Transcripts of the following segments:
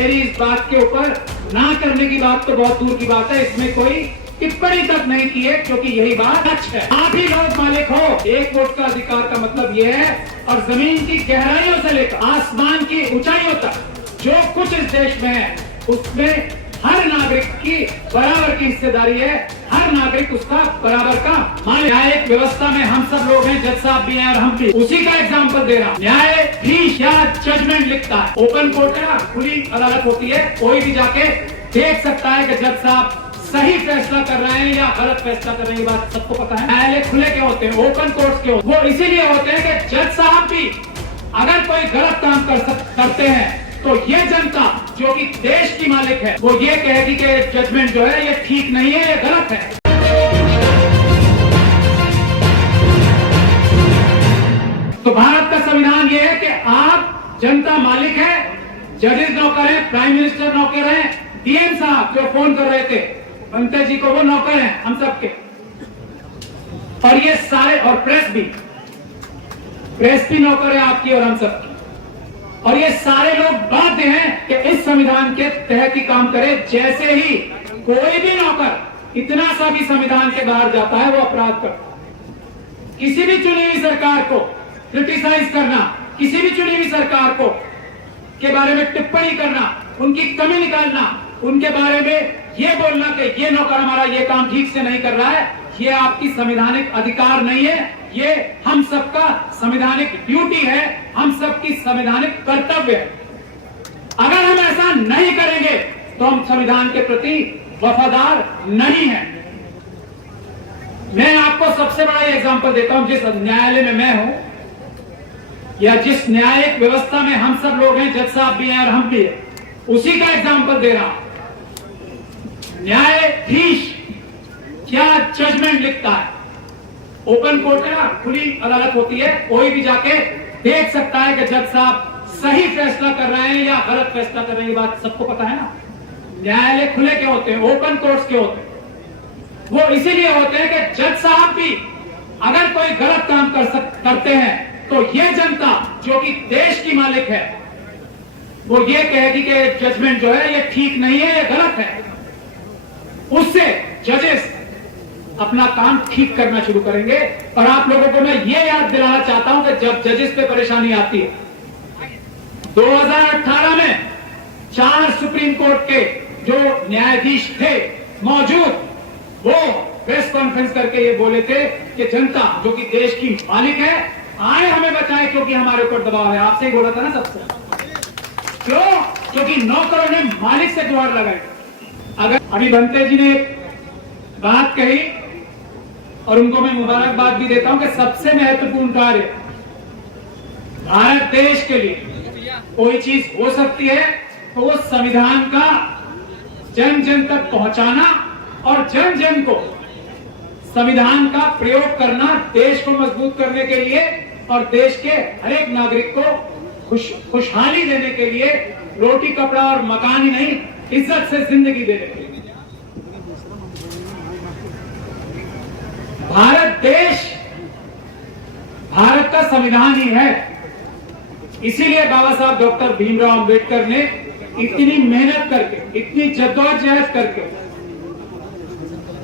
मेरी इस बात के ऊपर ना करने की बात तो बहुत दूर की बात है, इसमें कोई टिप्पणी तक नहीं की है, क्योंकि यही बात सच है। आप ही लोग मालिक हो। एक वोट का अधिकार का मतलब यह है, और जमीन की गहराइयों से लेकर आसमान की ऊंचाइयों तक जो कुछ इस देश में है, उसमें हर नागरिक की बराबर की हिस्सेदारी है, हर नागरिक उसका बराबर का मालिक। न्यायिक व्यवस्था में हम सब लोग हैं, जज साहब भी हैं और हम भी। उसी का एग्जाम्पल दे रहा हूं। न्यायाधीश क्या जजमेंट लिखता है, ओपन कोर्ट है, खुली अदालत होती है, कोई भी जाके देख सकता है कि जज साहब सही फैसला कर रहे हैं या गलत फैसला कर रहे हैं। ये बात सबको पता है। न्यायालय खुले के होते हैं, ओपन कोर्ट के होते हैं। वो इसीलिए होते हैं कि जज साहब भी अगर कोई गलत काम करते हैं तो ये जनता जो कि देश की मालिक है, वो ये कहेगी कि जजमेंट जो है ये ठीक नहीं है, ये गलत है। तो भारत का संविधान ये है कि आप जनता मालिक है, जजेस नौकर है, प्राइम मिनिस्टर नौकर है, डीएम साहब जो फोन कर रहे थे बनते जी को, वो नौकर हैं हम सबके। और ये सारे, और प्रेस भी नौकर है आपकी और हम सबकी। और ये सारे लोग बाध्य हैं कि इस संविधान के तहत ही काम करें। जैसे ही कोई भी नौकर इतना सा भी संविधान के बाहर जाता है, वो अपराध करता है। किसी भी चुनी हुई सरकार को क्रिटिसाइज करना, किसी भी चुनी हुई सरकार को के बारे में टिप्पणी करना, उनकी कमी निकालना, उनके बारे में ये बोलना कि ये नौकर हमारा ये काम ठीक से नहीं कर रहा है, ये आपकी संवैधानिक अधिकार नहीं है, ये हम सबका संवैधानिक ड्यूटी है, हम सबकी संवैधानिक कर्तव्य है। अगर हम ऐसा नहीं करेंगे तो हम संविधान के प्रति वफादार नहीं हैं। मैं आपको सबसे बड़ा एग्जांपल देता हूं। जिस न्यायालय में मैं हूं या जिस न्यायिक व्यवस्था में हम सब लोग हैं, जज साहब भी हैं और हम भी हैं, उसी का एग्जांपल दे रहा हूं। न्यायाधीश क्या जजमेंट लिखता है, ओपन कोर्ट है, खुली अदालत होती है, कोई भी जाके देख सकता है कि जज साहब सही फैसला कर रहे हैं या गलत फैसला कर रहे हैं। ये बात सबको पता है ना। न्यायालय खुले के होते हैं, ओपन कोर्ट्स के होते हैं। वो इसीलिए होते हैं कि जज साहब भी अगर कोई गलत काम करते हैं तो ये जनता जो कि देश की मालिक है, वो ये कहेगी कि जजमेंट जो है ये ठीक नहीं है, ये गलत है। उससे जजेस अपना काम ठीक करना शुरू करेंगे। और आप लोगों को मैं ये याद दिलाना चाहता हूं कि जब जजेस पे परेशानी आती है, 2018 में 4 सुप्रीम कोर्ट के जो न्यायाधीश थे मौजूद, वो प्रेस कॉन्फ्रेंस करके ये बोले थे कि जनता जो कि देश की मालिक है, आए हमें बचाए क्योंकि हमारे ऊपर दबाव है। आपसे ही बोला था ना सबसे। क्यों? क्योंकि नौकरों ने मालिक से गुहार लगाई। अगर अभी बनते जी ने बात कही और उनको मैं मुबारकबाद भी देता हूं कि सबसे महत्वपूर्ण कार्य भारत देश के लिए कोई चीज हो सकती है तो वो संविधान का जन जन तक पहुंचाना और जन जन को संविधान का प्रयोग करना, देश को मजबूत करने के लिए और देश के हर एक नागरिक को खुशहाली देने के लिए, रोटी कपड़ा और मकान ही नहीं, इज्जत से जिंदगी देने के लिए। भारत देश भारत का संविधान ही है। इसीलिए बाबा साहब डॉक्टर भीमराव अंबेडकर ने इतनी मेहनत करके, इतनी जद्दोजहद करके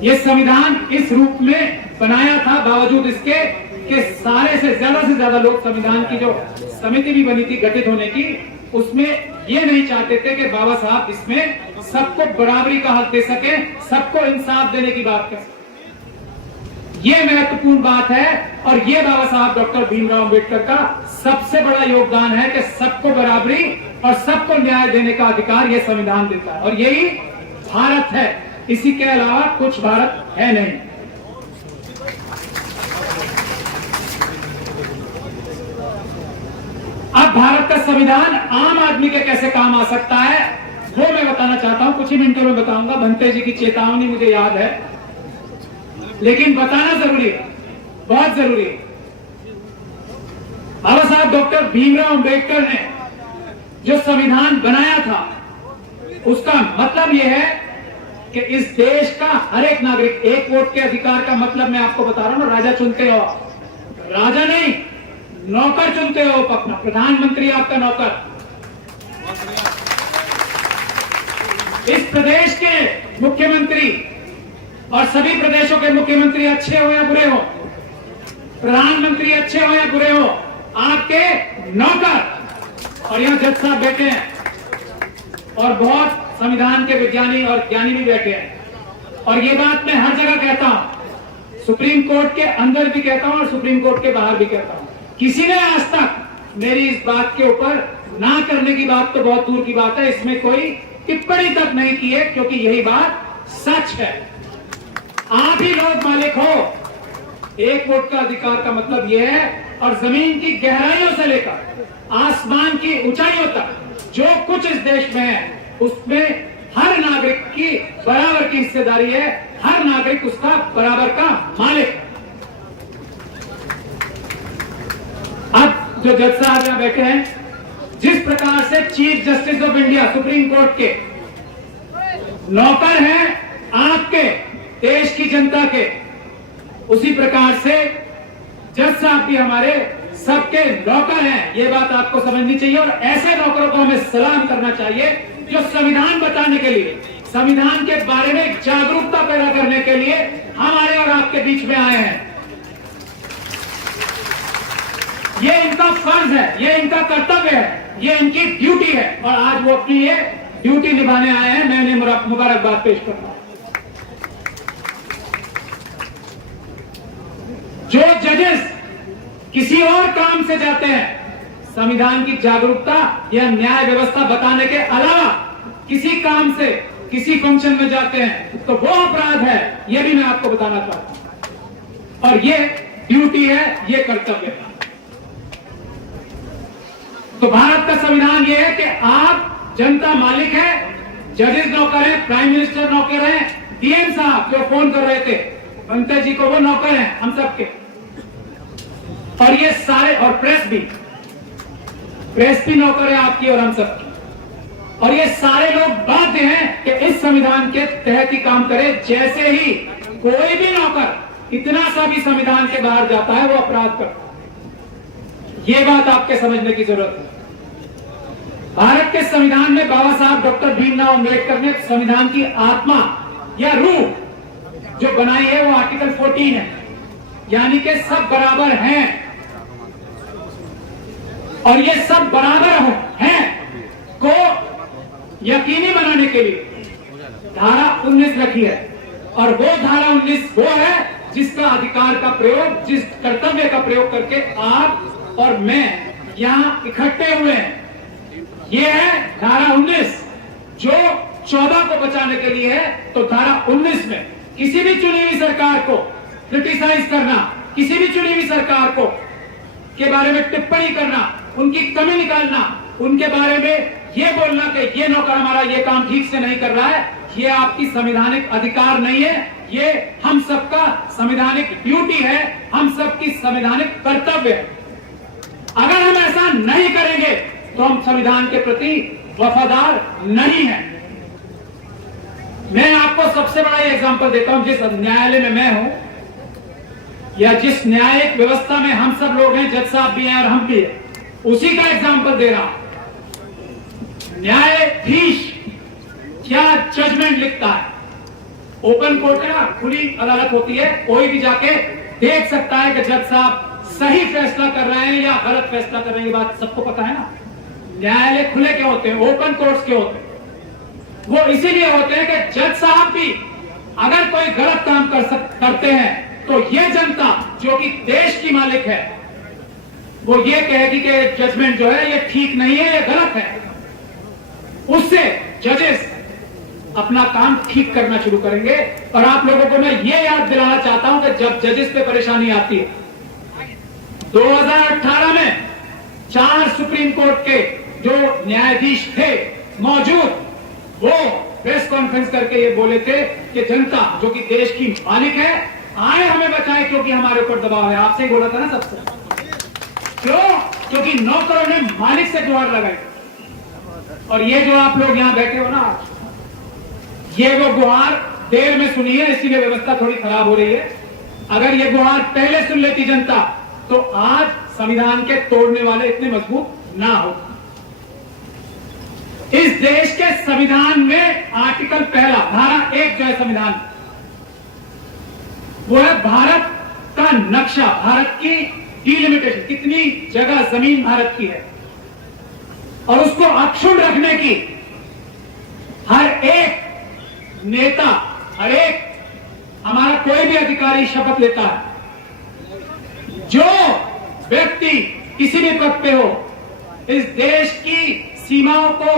ये संविधान इस रूप में बनाया था, बावजूद इसके कि सारे से ज्यादा लोग संविधान की जो समिति भी बनी थी गठित होने की, उसमें ये नहीं चाहते थे कि बाबा साहब इसमें सबको बराबरी का हक दे सके, सबको इंसाफ देने की बात कर सके। ये महत्वपूर्ण बात है और ये बाबा साहब डॉक्टर भीमराव अंबेडकर का सबसे बड़ा योगदान है कि सबको बराबरी और सबको न्याय देने का अधिकार ये संविधान देता है। और यही भारत है, इसी के अलावा कुछ भारत है नहीं। अब भारत का संविधान आम आदमी के कैसे काम आ सकता है, वो मैं बताना चाहता हूं, कुछ ही मिनटों में बताऊंगा। भंते जी की चेतावनी मुझे याद है, लेकिन बताना जरूरी है, बहुत जरूरी है। बाबा साहब डॉक्टर भीमराव अंबेडकर ने जो संविधान बनाया था, उसका मतलब यह है कि इस देश का हर एक नागरिक, एक वोट के अधिकार का मतलब मैं आपको बता रहा हूं ना, राजा चुनते हो, राजा नहीं नौकर चुनते हो अपना, प्रधानमंत्री आपका नौकर। इस प्रदेश के मुख्यमंत्री और सभी प्रदेशों के मुख्यमंत्री अच्छे हो या बुरे हो, प्रधानमंत्री अच्छे हो या बुरे हो, आपके नौकर और यहां जज साहब बैठे हैं और बहुत संविधान के विज्ञानी और ज्ञानी भी बैठे हैं। और ये बात मैं हर जगह कहता हूं, सुप्रीम कोर्ट के अंदर भी कहता हूं और सुप्रीम कोर्ट के बाहर भी कहता हूं, किसी ने आज तक मेरी इस बात के ऊपर ना करने की बात तो बहुत दूर की बात है, इसमें कोई टिप्पणी तक नहीं की है, क्योंकि यही बात सच है। आप ही लोग मालिक हो। एक वोट का अधिकार का मतलब यह है, और जमीन की गहराइयों से लेकर आसमान की ऊंचाइयों तक जो कुछ इस देश में है, उसमें हर नागरिक की बराबर की हिस्सेदारी है, हर नागरिक उसका बराबर का मालिक। अब जो जज साहब यहां बैठे हैं, जिस प्रकार से chief justice of India supreme court के नौकर हैं आपके देश की जनता के, उसी प्रकार से जज साहब भी हमारे सबके नौकर हैं। ये बात आपको समझनी चाहिए और ऐसे नौकरों को हमें सलाम करना चाहिए जो संविधान बताने के लिए, संविधान के बारे में जागरूकता पैदा करने के लिए हमारे और आपके बीच में आए हैं। ये इनका फर्ज है, ये इनका कर्तव्य है, ये इनकी ड्यूटी है और आज वो अपनी ये ड्यूटी निभाने आए हैं। मैं उन्हें मुबारकबाद पेश करता हूं। जो जजेस किसी और काम से जाते हैं, संविधान की जागरूकता या न्याय व्यवस्था बताने के अलावा किसी काम से किसी फंक्शन में जाते हैं, तो वो अपराध है, ये भी मैं आपको बताना चाहता हूं। और ये ड्यूटी है, ये कर्तव्य है। तो भारत का संविधान ये है कि आप जनता मालिक है, जजेस नौकर है, प्राइम मिनिस्टर नौकर है, डीएम साहब जो फोन कर रहे थे पंकज जी को, वो नौकर हैं हम सबके। और ये सारे, और प्रेस भी नौकर है आपकी और हम सबकी। और ये सारे लोग बाध्य हैं कि इस संविधान के तहत ही काम करें। जैसे ही कोई भी नौकर इतना सा भी संविधान के बाहर जाता है, वो अपराध करता है। ये बात आपके समझने की जरूरत है। भारत के संविधान में बाबा साहब डॉक्टर भीमराव अम्बेडकर ने संविधान की आत्मा या रूह जो बनाई है, वो आर्टिकल 14 है, यानी कि सब बराबर हैं। और ये सब बराबर हैं को यकीनी बनाने के लिए धारा 19 रखी है। और वो धारा 19 वो है जिसका अधिकार का प्रयोग, जिस कर्तव्य का प्रयोग करके आप और मैं यहां इकट्ठे हुए हैं। ये है धारा 19 जो 14 को बचाने के लिए है। तो धारा 19 में किसी भी चुनी हुई सरकार को क्रिटिसाइज करना, किसी भी चुनी हुई सरकार को के बारे में टिप्पणी करना, उनकी कमी निकालना, उनके बारे में ये बोलना कि ये नौकर हमारा ये काम ठीक से नहीं कर रहा है, ये आपकी संवैधानिक अधिकार नहीं है, ये हम सबका संवैधानिक ड्यूटी है, हम सबकी संवैधानिक कर्तव्य है। अगर हम ऐसा नहीं करेंगे तो हम संविधान के प्रति वफादार नहीं हैं। मैं आपको सबसे बड़ा एग्जांपल देता हूं। जिस न्यायालय में मैं हूं या जिस न्यायिक व्यवस्था में हम सब लोग हैं, जज साहब भी हैं और हम भी हैं, उसी का एग्जांपल दे रहा हूं। न्यायाधीश क्या जजमेंट लिखता है? ओपन कोर्ट है ना, खुली अदालत होती है, कोई भी जाके देख सकता है कि जज साहब सही फैसला कर रहे हैं या गलत फैसला कर रहे हैं। ये बात सबको पता है ना। न्यायालय खुले क्यों होते हैं? ओपन कोर्ट्स क्यों होते हैं? वो इसीलिए होते हैं कि जज साहब भी अगर कोई गलत काम करते हैं तो ये जनता जो कि देश की मालिक है, वो ये कहेगी कि जजमेंट जो है ये ठीक नहीं है, ये गलत है। उससे जजेस अपना काम ठीक करना शुरू करेंगे। और आप लोगों को मैं ये याद दिलाना चाहता हूं कि जब जजेस पे परेशानी आती है, 2018 में 4 सुप्रीम कोर्ट के जो न्यायाधीश थे मौजूद, वो प्रेस कॉन्फ्रेंस करके ये बोले थे कि जनता जो कि देश की मालिक है, आए हमें बचाए क्योंकि हमारे ऊपर दबाव है। आपसे ही बोला था ना सबसे। क्यों? क्योंकि नौकरों ने मालिक से गुहार लगाई। और ये जो आप लोग यहां बैठे हो ना, ये वो गुहार देर में सुनी है, इसीलिए व्यवस्था थोड़ी खराब हो रही है। अगर ये गुहार पहले सुन लेती जनता, तो आज संविधान के तोड़ने वाले इतने मजबूत ना हो। इस देश के संविधान में आर्टिकल पहला धारा 1 जो है संविधान, वो है भारत का नक्शा, भारत की डिलिमिटेशन, कितनी जगह जमीन भारत की है, और उसको अक्षुण्ण रखने की हर एक नेता, हर एक हमारा कोई भी अधिकारी शपथ लेता है। जो व्यक्ति किसी भी पद पे हो, इस देश की सीमाओं को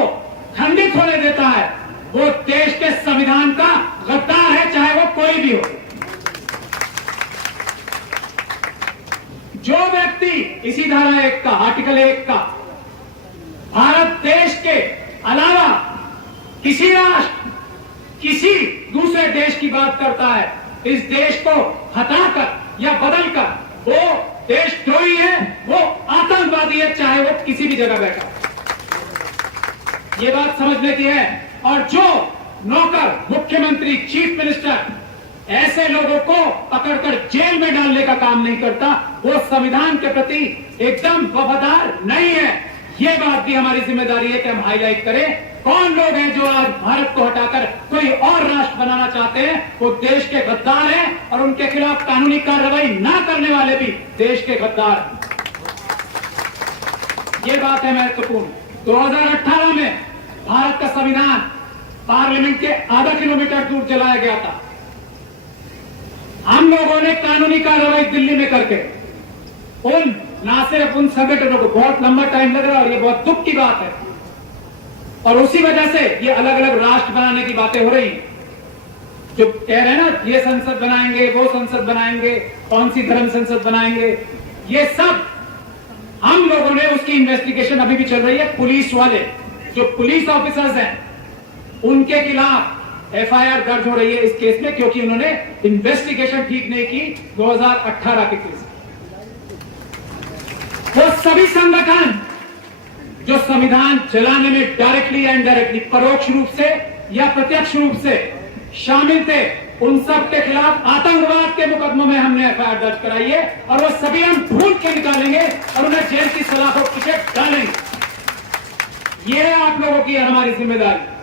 खंडित होने देता है, वो देश के संविधान का गद्दार है, चाहे वो कोई भी हो। जो व्यक्ति इसी धारा 1 का, आर्टिकल 1 का, भारत देश के अलावा किसी राष्ट्र, किसी दूसरे देश की बात करता है, इस देश को हटाकर या बदलकर, वो देशद्रोही है, वो आतंकवादी है, चाहे वो किसी भी जगह बैठा। ये बात समझने की है। और जो नौकर, मुख्यमंत्री, चीफ मिनिस्टर ऐसे लोगों को पकड़कर जेल में डालने का काम नहीं करता, वो संविधान के प्रति एकदम वफादार नहीं है। ये बात भी हमारी जिम्मेदारी है कि हम हाईलाइट करें कौन लोग हैं जो आज भारत को हटाकर कोई और राष्ट्र बनाना चाहते हैं। वो देश के गद्दार हैं और उनके खिलाफ कानूनी कार्रवाई ना करने वाले भी देश के गद्दार हैं। ये बात है महत्वपूर्ण। 2018 में भारत का संविधान पार्लियामेंट के आधा किलोमीटर दूर जलाया गया था। हम लोगों ने कानूनी कार्रवाई दिल्ली में करके ना सिर्फ उन संगठनों को, बहुत लंबा टाइम लग रहा है और ये बहुत दुख की बात है, और उसी वजह से ये अलग अलग राष्ट्र बनाने की बातें हो रही, जो कह रहे हैं ना ये संसद बनाएंगे, वो संसद बनाएंगे, कौन सी धर्म संसद बनाएंगे, ये सब हम लोगों ने, उसकी इन्वेस्टिगेशन अभी भी चल रही है। पुलिस वाले जो पुलिस ऑफिसर्स हैं, उनके खिलाफ एफआईआर दर्ज हो रही है इस केस में, क्योंकि उन्होंने इन्वेस्टिगेशन ठीक नहीं की 2018 के केस। वो सभी संगठन जो संविधान चलाने में डायरेक्टली या इनडायरेक्टली, परोक्ष रूप से या प्रत्यक्ष रूप से शामिल थे, उन सब के खिलाफ आतंकवाद के मुकदमों में हमने एफआईआर दर्ज कराई है, और वो सभी हम ढूंढ के निकालेंगे और उन्हें जेल की सलाखों के पीछे डालेंगे। ये है आप लोगों की, हमारी जिम्मेदारी।